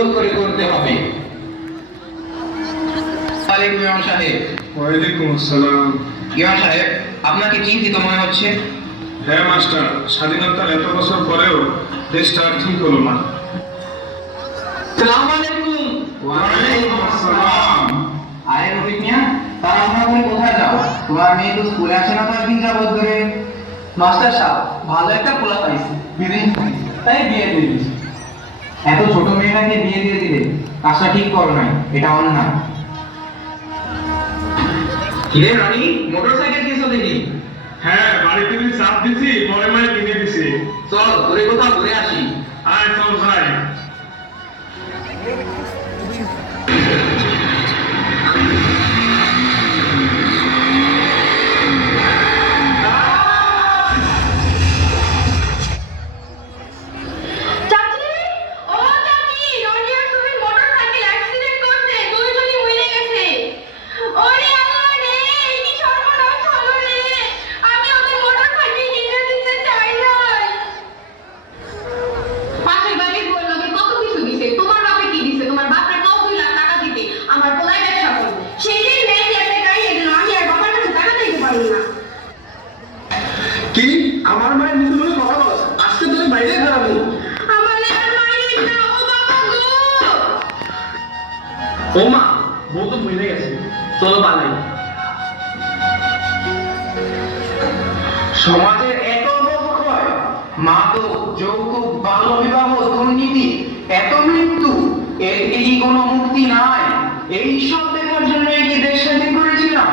সুন্দর করে করতে হবে। ওয়ালাইকুম ইমাম সাহেব। ওয়ালাইকুম আসসালাম। ইমাম সাহেব, আপনাকে চিন্তিত মনে হচ্ছে। হ্যাঁ মাস্টার, স্বাধীনতার এত বছর পরেও দেশটা আর ঠিক হলো না। সালাম আলাইকুম। ওয়ালাইকুম আসসালাম। আরে রফিক মিয়া, তাড়াহুড়া করে কোথায় যাও? তোমার মেয়ে তো স্কুলে আসে না কয়েকদিন যাবত ধরে। মাস্টার সাহেব, ভালো একটা পোলা পাইছি, বিদেশ থেকে, তাই বিয়ে দিয়ে দিয়েছি। এত ছোট মেয়েটাকে বিয়ে দিয়ে দিলে, কাজটা ঠিক করো নাই, এটা অন্যায়। কিরে রানী, মোটরসাইকেল কিনছো দেখি? হ্যাঁ, বাড়িতে চাপ দিছি, পরে মায়ে কিনে দিছি। চল ঘুরে কোথাও ঘুরে আসি। আয় চল ভাই। চাচি, ও চাচি, রনি আর সুমির মোটরসাইকেল অ্যাক্সিডেন্ট করছে, দুইজনই মরে গেছে। ওরে আল্লাহ রে, এই কি সর্বনাশ হলো রে। আমি ওদের মোটরসাইকেল কিনে দিতে চাই নাই। পাশের বাড়ির বললো যে কত কিছু দিছে, তোমার বাপে কি দিছে? তোমার বাপরে কত 2 লাখ টাকা দিতে আমার পোলায় ব্যবসা করবে। সেই দিন মেয়ে একটা গাড়ি এলো, আমি আর বাবার কাছে টাকা দিতে পারলাম না। কি আমার মায়ের মুখে মুখে কথা বল, আজকে তোকে বাইরে খারাপো। আমার আর মায়ের না, ও বাবা গো। ও মা, বউ তো ভুলে গেছে, চলো পালাই। সমাজের এত অবক্ষয়, মাদক, যৌতুক, বাল্য বিবাহ, দুর্নীতি, এত মৃত্যু, এর কি কোনো মুক্তি নাই? এই সব দেখার জন্য কি দেশ স্বাধীন করেছিলাম?